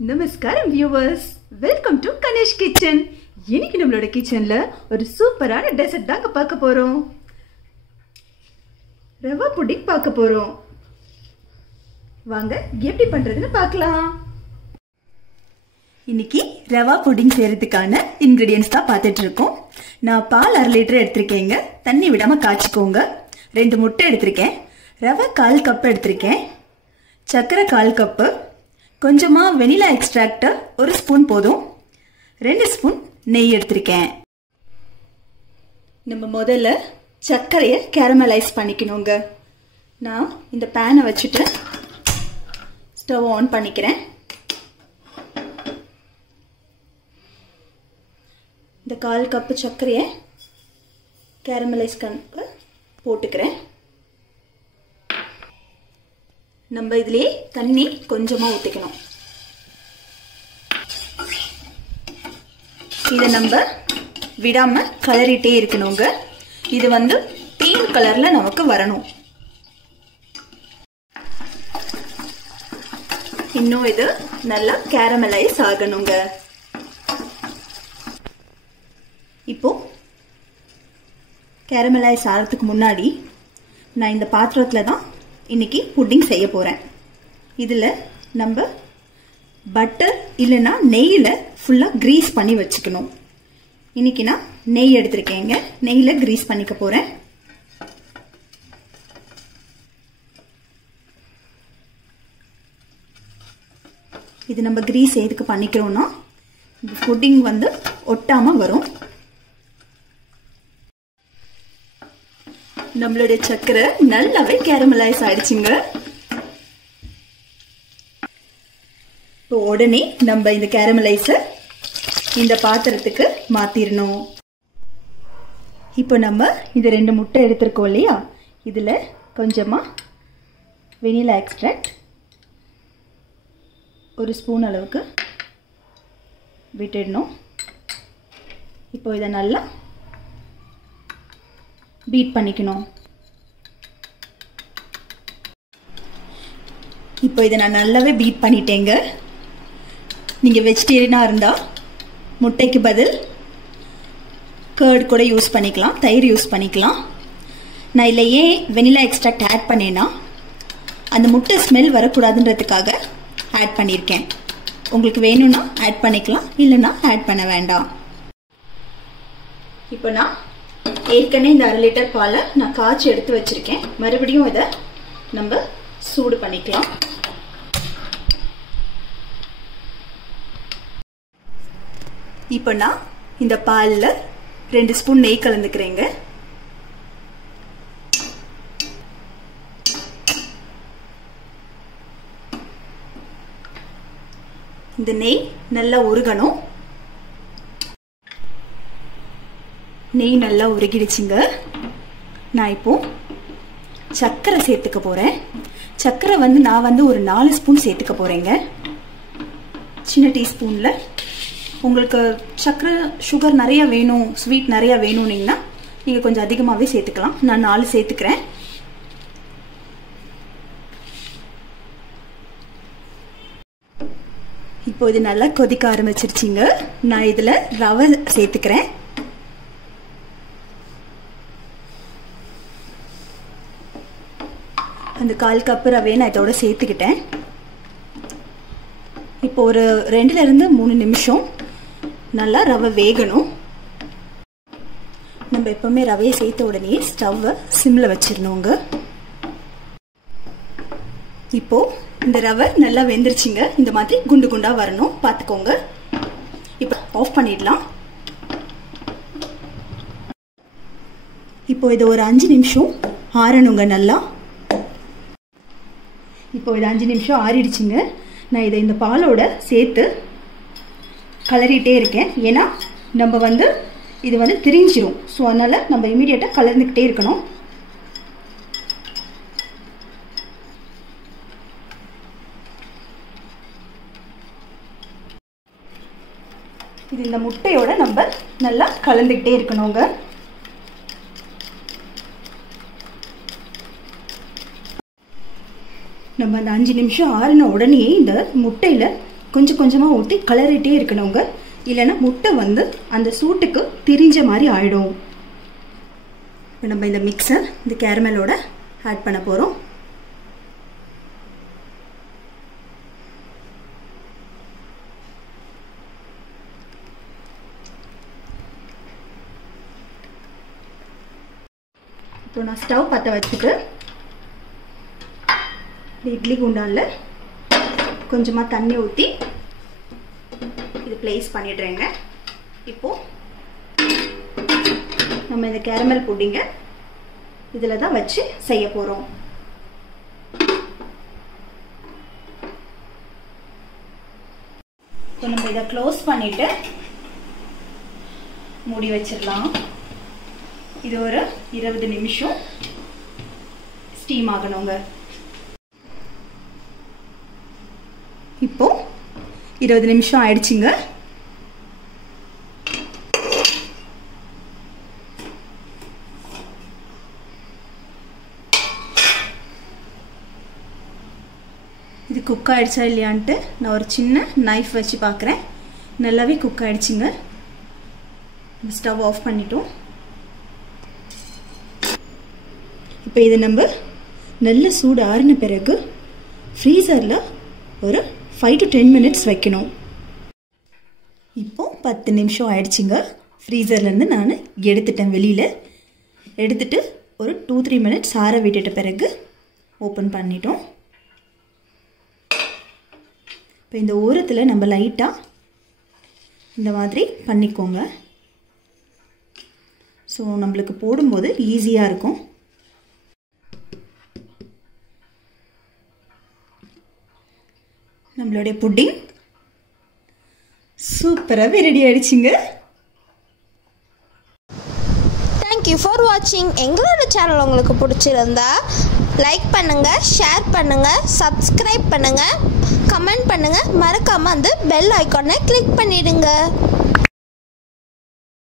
நமஸ்காரம் viewers, welcome to Ganesh kitchen. இன்னைக்கு நம்மளோட கிச்சன்ல ஒரு சூப்பரான டெசர்ட் தாங்க பார்க்க போறோம். ரவா புடிங் பார்க்க போறோம். வாங்க எப்படி பண்றதுன்னு பார்க்கலாம். இன்னைக்கு ரவா புடிங் செய்யறதுக்கான இன்கிரிடியன்ஸ் தான் பார்த்துட்டு இருக்கோம். நான் பால் 1/2 லிட்டர் எடுத்திருக்கேங்க. தண்ணி விடாம காய்ச்சிக்கோங்க. 2 முட்டை எடுத்திருக்கேன். ரவை 1/4 கப் எடுத்திருக்கேன். சர்க்கரை 1/4 கப்பு. கொஞ்சமா வெனிலா எக்ஸ்ட்ராக்ட் 1 ஸ்பூன் போதும். 2 ஸ்பூன் நெய் எடுத்திருக்கேன். நம்ம முதல்ல சர்க்கரையை கேரமலைஸ் பண்ணிக்கணுங்க. நான் இந்த பேனை வச்சுட்டு ஸ்டவ் ஆன் பண்ணிக்கிறேன். இந்த 1/4 கப்பு சர்க்கரையை கேரமலைஸ் பண்ண போட்டுக்கிறேன். நம்ம இதுலயே தண்ணி கொஞ்சமா ஊற்றிக்கணும். இதை நம்ம விடாம கலரிட்டே இருக்கணுங்க. இது டீன் கலர்ல நமக்கு வரணும். இன்னும் இது நல்லா கேரமலைஸ் ஆகணுங்க. இப்போ கேரமலைஸ் ஆகிறதுக்கு முன்னாடி நான் இந்த பாத்திரத்தில் தான் இன்னைக்கு புட்டிங் செய்ய போறேன். இதுல நம்ம பட்டர் இல்லைன்னா நெய்யில ஃபுல்லா கிரீஸ் பண்ணி வச்சுக்கணும். இன்னைக்கு நான் நெய் எடுத்திருக்கேங்க. நெய்யில கிரீஸ் பண்ணிக்க போறேன். இது நம்ம கிரீஸ் எதுக்கு பண்ணிக்கிறோம்னா புட்டிங் ஒட்டாம வரும். நம்மளுடைய சக்கரை நல்லாவே கேரமலைஸ் ஆயிடுச்சுங்க. இப்போ உடனே நம்ம இந்த கேரமலைஸ இந்த பாத்திரத்துக்கு மாத்திரணும். இப்போ நம்ம இந்த 2 முட்டை எடுத்திருக்கோம் இல்லையா, இதுல கொஞ்சமா வெனிலா எக்ஸ்ட்ராக்ட் 1 ஸ்பூன் அளவுக்கு விட்டுடணும். இப்போ இதை நல்லா பீட் பண்ணிக்கணும். இப்போ இதை நான் நல்லாவே பீட் பண்ணிட்டேங்க. நீங்க வெஜிடேரியனா இருந்தா முட்டைக்கு பதில் கர்ட் கூட யூஸ் பண்ணிக்கலாம், தயிர் யூஸ் பண்ணிக்கலாம். நான் இல்லை ஏன் வெனிலா எக்ஸ்ட்ராக்ட் ஆட் பண்ணேன்னா அந்த முட்டை ஸ்மெல் வரக்கூடாதுன்றதுக்காக ஆட் பண்ணியிருக்கேன். உங்களுக்கு வேணும்னா ஆட் பண்ணிக்கலாம், இல்லைன்னா ஆட் பண்ண வேண்டாம். இப்போ நான் ஏற்கனவே இந்த 1/2 லிட்டர் பாலை நான் காய்ச்சி எடுத்து வச்சிருக்கேன். மறுபடியும் இதை நம்ம சூடு பண்ணிக்கலாம். இப்போ நான் இந்த பாலில் 2 ஸ்பூன் நெய் கலந்துக்கிறேங்க. இந்த நெய் நல்லா உருகணும். நெய் நல்லா உருகிடுச்சுங்க. நான் இப்போ சர்க்கரை சேர்த்துக்க போறேன். சர்க்கரை நான் ஒரு 4 ஸ்பூன் சேர்த்துக்க போறேங்க. சின்ன டீஸ்பூன்ல. உங்களுக்கு சர்க்கரை சுகர் நிறைய வேணும், ஸ்வீட் நிறைய வேணும்னீங்கன்னா நீங்க கொஞ்சம் அதிகமாகவே சேர்த்துக்கலாம். நான் 4 சேர்த்துக்கிறேன். இப்போ இது நல்லா கொதிக்க ஆரம்பிச்சிருச்சுங்க. நான் இதுல ரவை சேர்த்துக்கிறேன். அந்த 1/4 கப்பு ரவையை நான் இதோட சேர்த்துக்கிட்டேன். இப்போ ஒரு 2 இருந்து 3 நிமிஷம் நல்லா ரவை வேகணும். நம்ம எப்பவுமே ரவையை சேர்த்த உடனே ஸ்டவ்வை சிம்ல வச்சிடணுங்க. இப்போ இந்த ரவை நல்லா வெந்துருச்சுங்க. இந்த மாதிரி குண்டு குண்டா வரணும், பார்த்துக்கோங்க. இப்போ ஆஃப் பண்ணிடலாம். இப்போ இது ஒரு 5 நிமிஷம் ஆறணுங்க நல்லா. இப்போ இது 5 நிமிஷம் ஆறிடுச்சுங்க. நான் இதை இந்த பாலோட சேர்த்து கலரிட்டே இருக்கேன். ஏன்னா நம்ம இது திரிஞ்சிரும். ஸோ அதனால நம்ம இமீடியட்டாக கலந்துக்கிட்டே இருக்கணும். இது இந்த முட்டையோட நம்ம நல்லா கலந்துக்கிட்டே இருக்கணுங்க. நம்ம அந்த 5 நிமிஷம் ஆறின உடனே இந்த முட்டையில் கொஞ்சம் கொஞ்சமாக ஊற்றி கலரிட்டே இருக்கணுங்க. இல்லைன்னா முட்டை வந்து அந்த சூட்டுக்கு திரிஞ்ச மாதிரி ஆகிடும். இப்போ நம்ம இந்த மிக்சர் இந்த கேரமலோட ஆட் பண்ண போகிறோம். இப்போ நான் ஸ்டவ் பற்ற வச்சுட்டு இட்லி குண்டானில் கொஞ்சமாக தண்ணி ஊற்றி இது ப்ளேஸ் பண்ணிடுறேங்க. இப்போது நம்ம இந்த கேரமல் புட்டிங்க இதில் தான் வச்சு செய்ய போகிறோம். இப்போ நம்ம இதை க்ளோஸ் பண்ணிவிட்டு மூடி வச்சிடலாம். இது ஒரு 20 நிமிஷம் ஸ்டீம் ஆகணுங்க. இப்போ 20 நிமிஷம் ஆயிடுச்சுங்க. இது குக் ஆயிடுச்சா இல்லையான்ட்டு நான் ஒரு சின்ன நைஃப் வச்சு பார்க்குறேன். நல்லாவே குக் ஆயிடுச்சுங்க. ஸ்டவ் ஆஃப் பண்ணிட்டோம். இப்போ இது நம்ம நல்ல சூடு ஆறின பிறகு ஃப்ரீசரில் ஒரு 5 to 10 மினிட்ஸ் வைக்கணும். இப்போ 10 நிமிஷம் ஆயிடுச்சுங்க. ஃப்ரீசர்லேருந்து நான் எடுத்துட்டேன். வெளியில் எடுத்துட்டு ஒரு 2-3 மினிட்ஸ் ஆற விட்டுட்ட பிறகு ஓப்பன் பண்ணிட்டோம். இப்போ இந்த ஓரத்தில் நம்ம லைட்டாக இந்த மாதிரி பண்ணிக்கோங்க. ஸோ நம்மளுக்கு போடும்போது ஈஸியாக இருக்கும். நம்மளுடைய புட்டிங் சூப்பராகவே ரெடி ஆயிடுச்சுங்க. தேங்க்யூ ஃபார் வாட்சிங். எங்களோட சேனல் உங்களுக்கு பிடிச்சிருந்தா லைக் பண்ணுங்கள், ஷேர் பண்ணுங்கள், சப்ஸ்கிரைப் பண்ணுங்கள், கமெண்ட் பண்ணுங்கள். மறக்காமல் அந்த பெல் ஐக்கானை கிளிக் பண்ணிடுங்க.